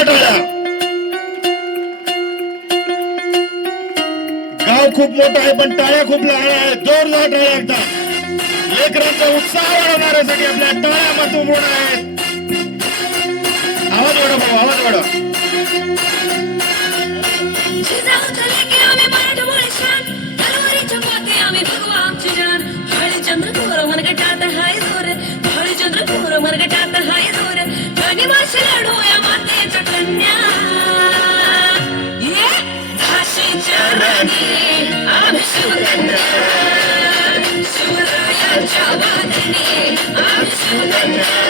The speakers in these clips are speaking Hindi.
बैठ हो जा। गाव खूप मोठं आहे पण टाळ्या खूप लहान आहे जोरदार टाळ्या एकदा. लेकरांचा उत्साह वाढवण्यासाठी आपल्या टाळ्या महत्वपूर्ण है आवाज़ वाढव भाव आवाज़ वाढव. हरिचंद्र लड़ो I'm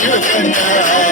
Superman.